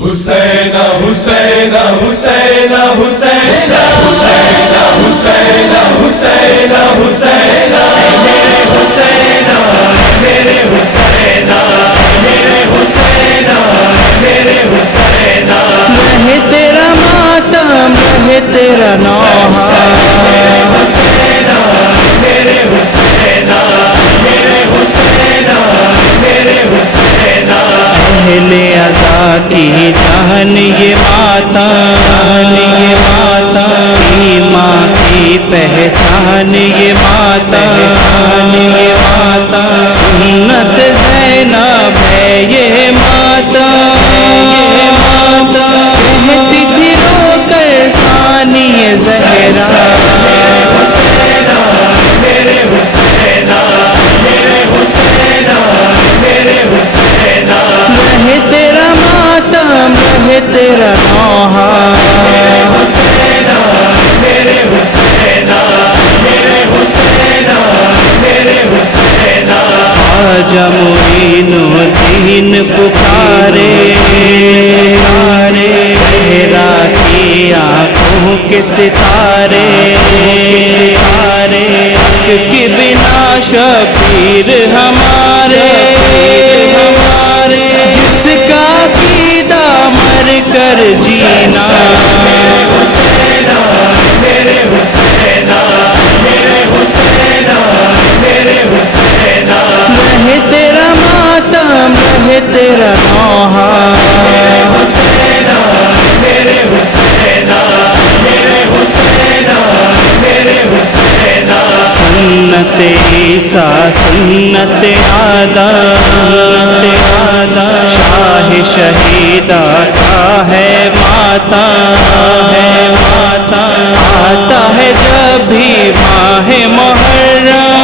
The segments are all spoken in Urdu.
حسین حسین حسین حسین حسین حسین حسین حسین میرے حسین میرے حسین میرے حسین میرے حسین رہے تیرا ماتم رہے تیرا نوحہ میرے حسین میرے حسین میرے حسین میرے حسین اہل عزا کی جان یہ ماتم یہ ماتم ایمان کی پہچان یہ ماتم یہ ماتم سنت زینب ہے یہ ماتم یہ ماتم کہتی تھی رو کر ثانی زہرا میرے حسین میرے حسین میرے حسین رہے تیرا ماتم رہے تیرا نوحہ میرے حسین میرے حسین میرے حسین میرے حسین خواجہ معین الدین پکارے صحرا کی آنکھوں کے ستارے حق کے بنا شبیر ہمارے جس کا عقیدہ مر کر جینا میرے حسین میرے حسین میرے حسین رہے تیرا ماتم رہے تیرا نوحہ میرے حسین میرے حسین میرے حسین میرے حسین سنت عیسیٰ سنت آدم شاہ شہیدہ کا ہے ماتم آتا ہے جب بھی ماہ محرم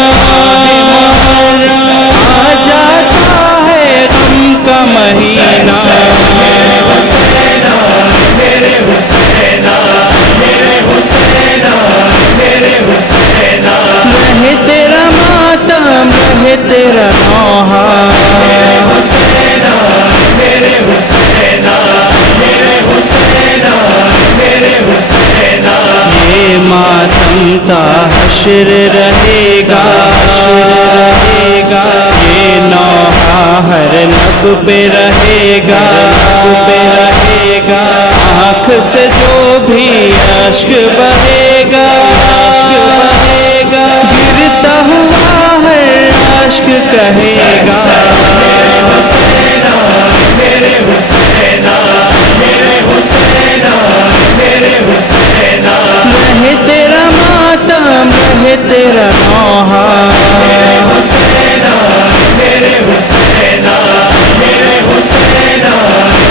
آ جاتا ہے غم کا مہینہ میرے حسین میرے حسین میرے حسین میرے حسین رہے تیرا ماتم رہے تیرا نوحہ میرے حسین میرے حسین میرے حسین میرے حسین یہ ماتم تا حشر رہے گا یہ نوحہ ہر لب پہ رہے گا آنکھ سے جو بھی اشک بہے گا گرتا ہوا ہر اشک کہے گا میرے حسین میرے حسین میرے حسین میرے حسین رہے تیرا ماتم رہے تیرا نوحہ میرے حسین میرے حسین میرے حسین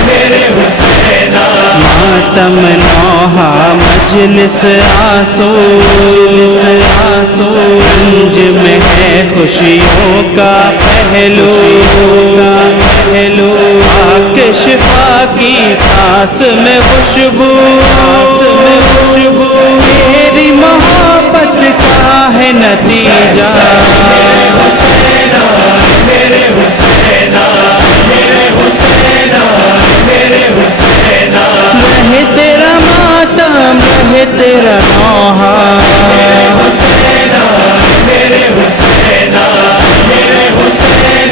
میرے حسین ماتم نوحہ مجلس آسو رنج میں ہے خوشیوں کا پہلو آک شفا کی سانس میں خوشبو تیری محبت کا ہے نتیجہ میرے حسین میرے حسین میرے حسین میرے حسین رہے تیرا ماتم رہے تیرا نوحہ میرے حسین میرے حسین میرے حسین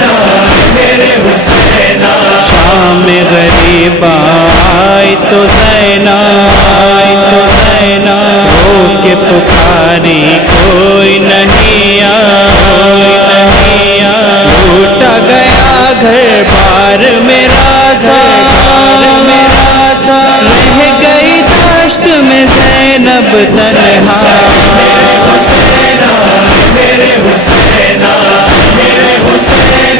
میرے حسین شام غریب آئی تو زینب رو کے پکاری کوئی نہیں ٹوٹا گیا گھر بار میرا سا رہ گئی دشت میں زینب تنہا میرے حسین میرے حسین میرے حسین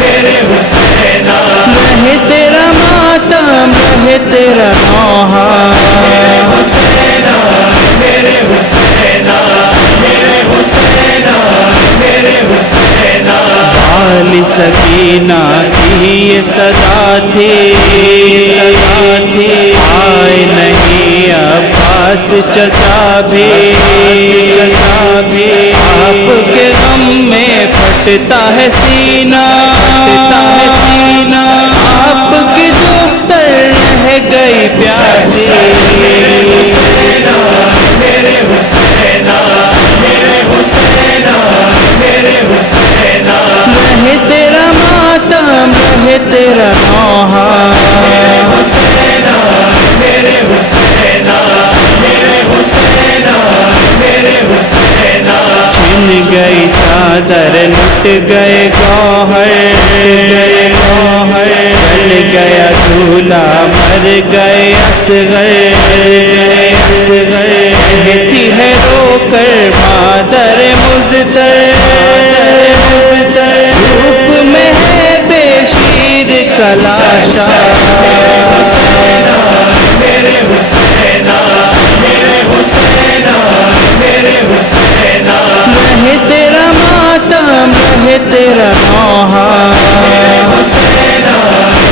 میرے حسین رہے تیرا ماتم رہے تیرا نوحہ میرے حسین میرے حسین میرے حسین میرے حسین والی سکینہ کی یہ صدا تھی آئے نہیں عباس چچا بھی آپ کے غم میں پھٹتا ہے سینہ آپ کی دختر کٹ گئے گوہر جل گیا جھولا مر گئے اصغر کہتی ہے رو کر مادر مزدر دھوپ میں ہے بے شیر کا لاشا میرے حسینا میرے حسینا میرے حسینا رہے تیرا ماتم رہے تیرا نوحہ میرے حسینا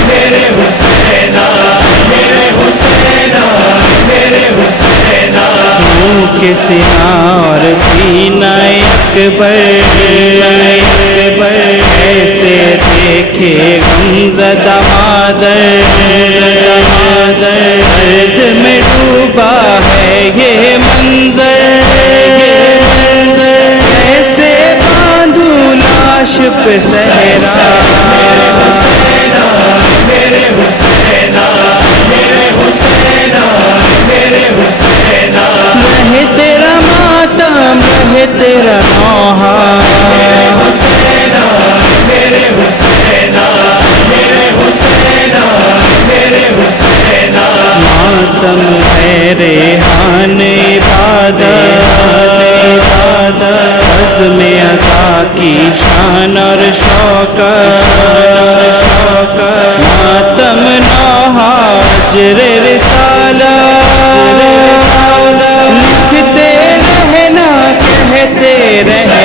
میرے حسینا میرے حسینا میرے حسینا منہ کے سنا اور سینہ اکبر ایسے دیکھے غمزدہ مادر درد میں ڈوبا ہے یہ منظر ایسے باندھوں لاش پہ صحرا میرے حسینا میرے حسینا میرے حسینا رہے تیرا ماتم رہے تیرا نوحہ میرے حسینا میرے حسینا میرے حسینا میرے حسینا ماتم ہے ریحان عبادت عزم عطا کی شان اور شوکت ماتم نوحہ اجر رسالت لکھتے رہنا کہتے رہنا